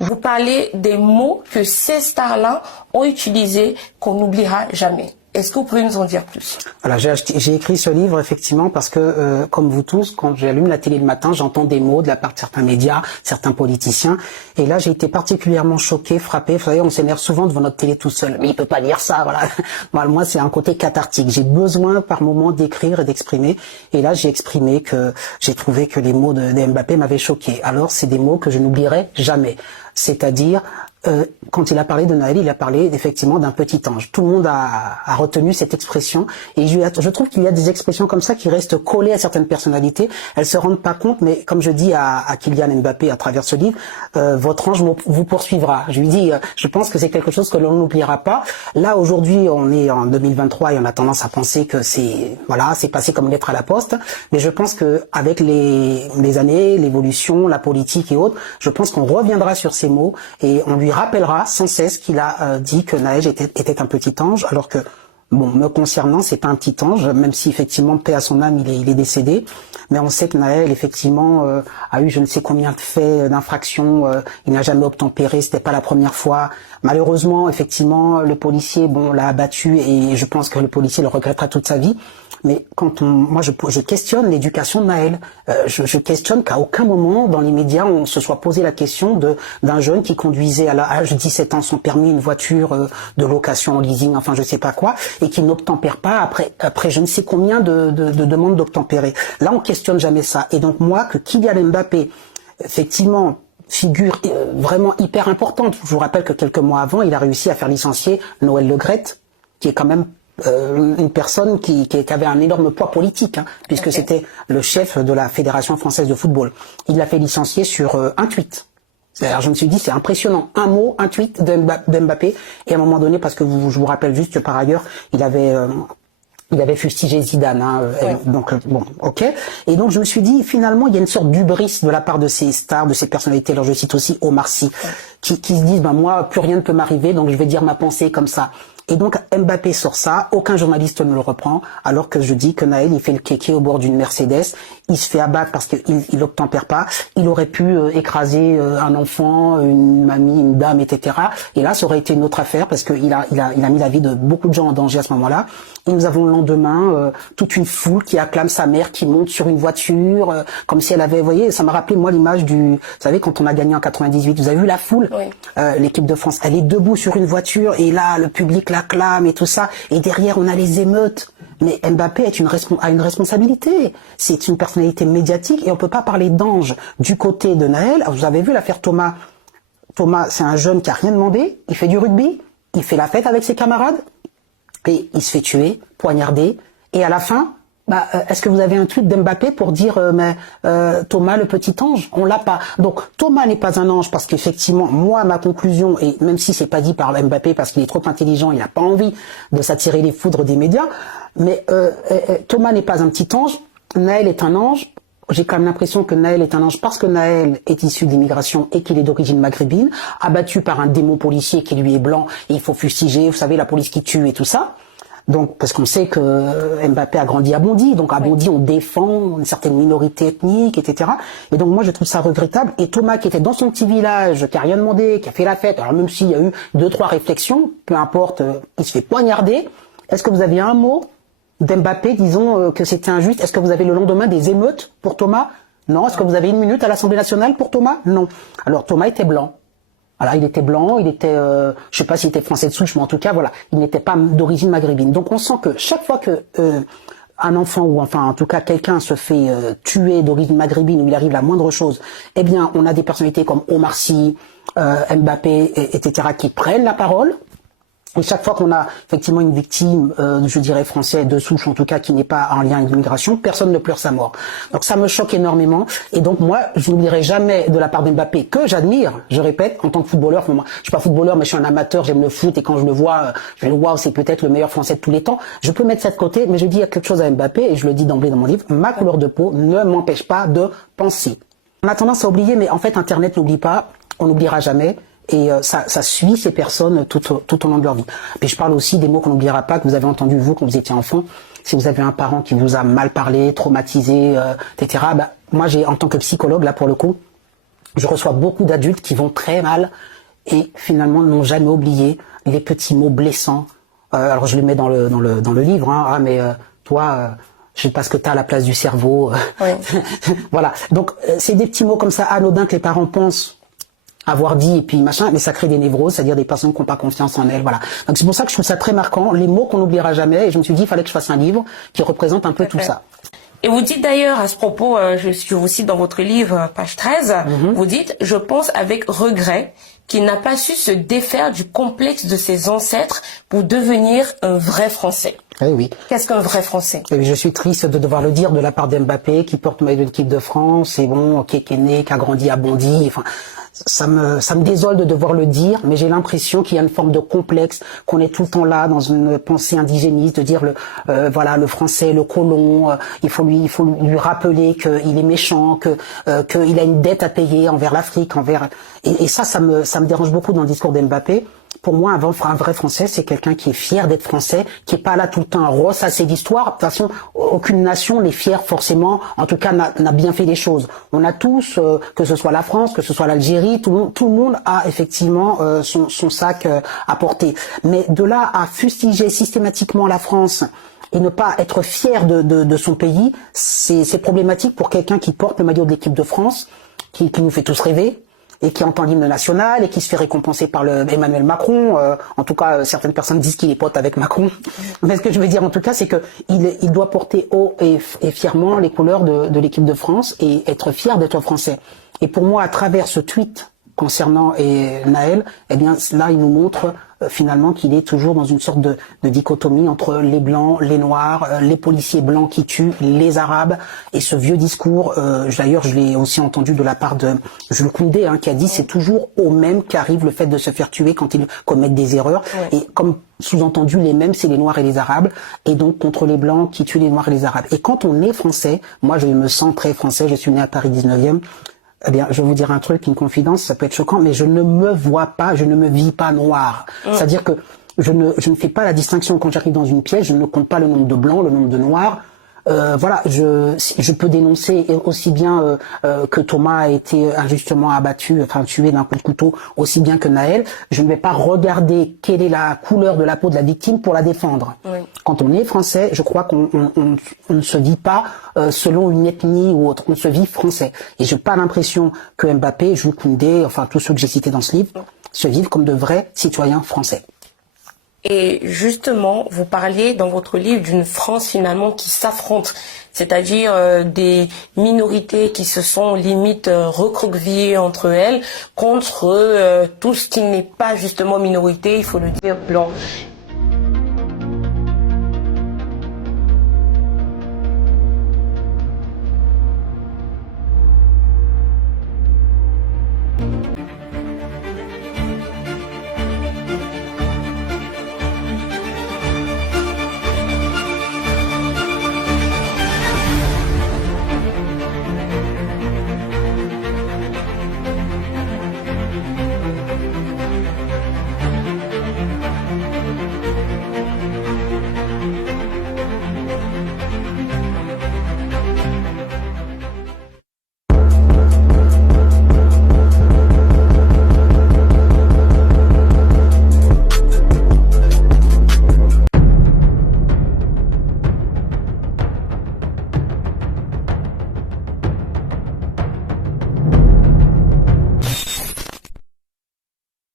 Vous parlez des mots que ces stars-là ont utilisés qu'on n'oubliera jamais. Est-ce que vous pouvez nous en dire plus? Voilà, j'ai écrit ce livre effectivement parce que, comme vous tous, quand j'allume la télé le matin, j'entends des mots de la part de certains médias, certains politiciens. Et là, j'ai été particulièrement choquée, frappée. Vous savez, on s'énerve souvent devant notre télé tout seul. Mais il peut pas dire ça, voilà. Moi, c'est un côté cathartique. J'ai besoin par moment d'écrire et d'exprimer. Et là, j'ai exprimé que j'ai trouvé que les mots de Mbappé m'avaient choquée. Alors, c'est des mots que je n'oublierai jamais. C'est-à-dire, quand il a parlé de Naël, il a parlé effectivement d'un petit ange. Tout le monde a retenu cette expression et je trouve qu'il y a des expressions comme ça qui restent collées à certaines personnalités. Elles se rendent pas compte, mais comme je dis à Kylian Mbappé à travers ce livre, votre ange vous poursuivra. Je lui dis, je pense que c'est quelque chose que l'on n'oubliera pas. Là aujourd'hui, on est en 2023 et on a tendance à penser que c'est passé comme une lettre à la poste. Mais je pense que avec les années, l'évolution, la politique et autres, je pense qu'on reviendra sur ces mots et on lui rappellera sans cesse qu'il a dit que Naël était un petit ange, alors que, bon, me concernant, c'est pas un petit ange, même si effectivement, paix à son âme, il est décédé. Mais on sait que Naël, effectivement, a eu je ne sais combien de faits d'infraction. Il n'a jamais obtempéré, c'était pas la première fois. Malheureusement, effectivement, le policier, l'a abattu et je pense que le policier le regrettera toute sa vie. Mais moi je questionne l'éducation de Naël. Je questionne qu'à aucun moment dans les médias on se soit posé la question d'un jeune qui conduisait à l'âge de 17 ans son permis, une voiture de location en leasing, enfin je sais pas quoi, et qui n'obtempère pas après je ne sais combien de demandes d'obtempérer. Là on questionne jamais ça. Et donc moi que Kylian Mbappé, effectivement, figure vraiment hyper importante. Je vous rappelle que quelques mois avant, il a réussi à faire licencier Noël Le Graët, qui est quand même une personne qui avait un énorme poids politique, puisque c'était le chef de la Fédération française de football. Il l'a fait licencier sur un tweet. Alors je me suis dit, c'est impressionnant. Un mot, un tweet d'Mbappé. Et à un moment donné, parce que je vous rappelle juste que par ailleurs, il avait fustigé Zidane, donc bon, ok. Et donc je me suis dit, finalement, il y a une sorte d'hubris de la part de ces stars, de ces personnalités. Alors je cite aussi Omar Sy, qui se disent, moi, plus rien ne peut m'arriver, donc je vais dire ma pensée comme ça. Et donc Mbappé sort ça, aucun journaliste ne le reprend, alors que je dis que Naël, il fait le kéké au bord d'une Mercedes, il se fait abattre parce qu'il obtempère pas, il aurait pu écraser un enfant, une mamie, une dame, etc. Et là, ça aurait été une autre affaire parce qu'il a mis la vie de beaucoup de gens en danger à ce moment-là. Et nous avons le lendemain toute une foule qui acclame sa mère, qui monte sur une voiture, comme si elle avait, vous voyez, ça m'a rappelé moi l'image vous savez, quand on a gagné en 98, vous avez vu la foule, l'équipe de France, elle est debout sur une voiture et là, le public l'acclame et tout ça, et derrière on a les émeutes. Mais Mbappé a une responsabilité. C'est une personnalité médiatique et on peut pas parler d'ange du côté de Naël. Vous avez vu l'affaire Thomas. Thomas, c'est un jeune qui a rien demandé. Il fait du rugby. Il fait la fête avec ses camarades. Et il se fait tuer, poignarder. Et à la fin, est-ce que vous avez un tweet d'Mbappé pour dire Thomas le petit ange? On l'a pas. Donc Thomas n'est pas un ange parce qu'effectivement, moi ma conclusion, et même si c'est pas dit par Mbappé parce qu'il est trop intelligent, il n'a pas envie de s'attirer les foudres des médias, mais Thomas n'est pas un petit ange. Naël est un ange. J'ai quand même l'impression que Naël est un ange parce que Naël est issu d'immigration et qu'il est d'origine maghrébine, abattu par un démon policier qui lui est blanc et il faut fustiger, vous savez, la police qui tue et tout ça. Donc, parce qu'on sait que Mbappé a grandi à Bondy, donc à Bondy on défend une certaine minorité ethnique, etc. Et donc moi je trouve ça regrettable. Et Thomas qui était dans son petit village, qui a rien demandé, qui a fait la fête, alors même s'il y a eu 2-3 réflexions, peu importe, il se fait poignarder. Est-ce que vous avez un mot d'Mbappé, disons que c'était injuste? Est-ce que vous avez le lendemain des émeutes pour Thomas? Non. Est-ce que vous avez 1 minute à l'Assemblée nationale pour Thomas? Non. Alors Thomas était blanc. Voilà, il était blanc, il était, je sais pas s'il était français de souche, mais en tout cas, voilà, il n'était pas d'origine maghrébine. Donc on sent que chaque fois que un enfant ou enfin en tout cas quelqu'un se fait tuer d'origine maghrébine ou il arrive la moindre chose, eh bien on a des personnalités comme Omar Sy, Mbappé, etc. qui prennent la parole. Et chaque fois qu'on a effectivement une victime, je dirais français de souche en tout cas, qui n'est pas en lien avec l'immigration, personne ne pleure sa mort. Donc ça me choque énormément. Et donc moi, je n'oublierai jamais de la part d'Mbappé, que j'admire, je répète, en tant que footballeur. Enfin, moi, je suis pas footballeur, mais je suis un amateur, j'aime le foot et quand je le vois, je vais le waouh, c'est peut-être le meilleur français de tous les temps. Je peux mettre ça de côté, mais je dis il y a quelque chose à Mbappé et je le dis d'emblée dans mon livre, ma couleur de peau ne m'empêche pas de penser. On a tendance à oublier, mais en fait Internet n'oublie pas, on n'oubliera jamais. Et ça suit ces personnes tout au long de leur vie. Et je parle aussi des mots qu'on n'oubliera pas, que vous avez entendus vous quand vous étiez enfant. Si vous avez un parent qui vous a mal parlé, traumatisé, etc. Moi, en tant que psychologue, là pour le coup, Je reçois beaucoup d'adultes qui vont très mal et finalement n'ont jamais oublié les petits mots blessants. Alors je les mets dans le livre, hein. Ah mais toi, je sais pas ce que t'as à la place du cerveau. Oui. Voilà. Donc c'est des petits mots comme ça anodins que les parents pensent avoir dit et puis machin, mais ça crée des névroses, c'est-à-dire des personnes qui n'ont pas confiance en elles, voilà. Donc c'est pour ça que je trouve ça très marquant, les mots qu'on n'oubliera jamais, et je me suis dit il fallait que je fasse un livre qui représente un peu tout ça. Et vous dites d'ailleurs à ce propos, je vous cite dans votre livre, page 13, vous dites « Je pense avec regret qu'il n'a pas su se défaire du complexe de ses ancêtres pour devenir un vrai Français. » Eh oui. Qu'est-ce qu'un vrai Français? Et je suis triste de devoir le dire de la part d'Mbappé, qui porte maillot de l'équipe de France, et bon, qui est né, qui a grandi à Bondy, enfin... Ça me désole de devoir le dire, mais j'ai l'impression qu'il y a une forme de complexe, qu'on est tout le temps là dans une pensée indigéniste, de dire voilà, le français, le colon, il faut lui rappeler qu'il est méchant, qu'il a une dette à payer envers l'Afrique, et ça me dérange beaucoup dans le discours d'Mbappé. Pour moi, un vrai Français, c'est quelqu'un qui est fier d'être Français, qui est pas là tout le temps à ressasser d'histoire. De toute façon, aucune nation n'est fière forcément, en tout cas, n'a bien fait les choses. On a tous, que ce soit la France, que ce soit l'Algérie, tout le monde a effectivement son sac à porter. Mais de là à fustiger systématiquement la France et ne pas être fier de son pays, c'est problématique pour quelqu'un qui porte le maillot de l'équipe de France, qui nous fait tous rêver, et qui entend l'hymne national et qui se fait récompenser par Emmanuel Macron. En tout cas, certaines personnes disent qu'il est pote avec Macron. Mais ce que je veux dire en tout cas, c'est que il doit porter haut et fièrement les couleurs de l'équipe de France et être fier d'être français. Et pour moi, à travers ce tweet concernant Naël, eh bien là, il nous montre finalement qu'il est toujours dans une sorte de dichotomie entre les blancs, les noirs, les policiers blancs qui tuent, les arabes, et ce vieux discours, d'ailleurs je l'ai aussi entendu de la part de Jules Koundé, hein, qui a dit c'est toujours aux mêmes qu'arrive le fait de se faire tuer quand ils commettent des erreurs, et comme sous-entendu les mêmes c'est les noirs et les arabes, et donc contre les blancs qui tuent les noirs et les arabes. Et quand on est français, moi je me sens très français, je suis né à Paris 19e, eh bien, je vais vous dire un truc, une confidence, ça peut être choquant, mais je ne me vois pas, je ne me vis pas noir. C'est-à-dire que je ne fais pas la distinction quand j'arrive dans une pièce, je ne compte pas le nombre de blancs, le nombre de noirs. Voilà, je peux dénoncer aussi bien que Thomas a été injustement abattu, enfin tué d'un coup de couteau, aussi bien que Naël. Je ne vais pas regarder quelle est la couleur de la peau de la victime pour la défendre. Oui. Quand on est français, je crois qu'on ne se vit pas selon une ethnie ou autre, on se vit français. Et j'ai pas l'impression que Mbappé, Jules Koundé, enfin tous ceux que j'ai cités dans ce livre, se vivent comme de vrais citoyens français. Et justement, vous parliez dans votre livre d'une France finalement qui s'affronte, c'est-à-dire des minorités qui se sont limite recroquevillées entre elles contre tout ce qui n'est pas justement minorité, il faut le dire, blanc.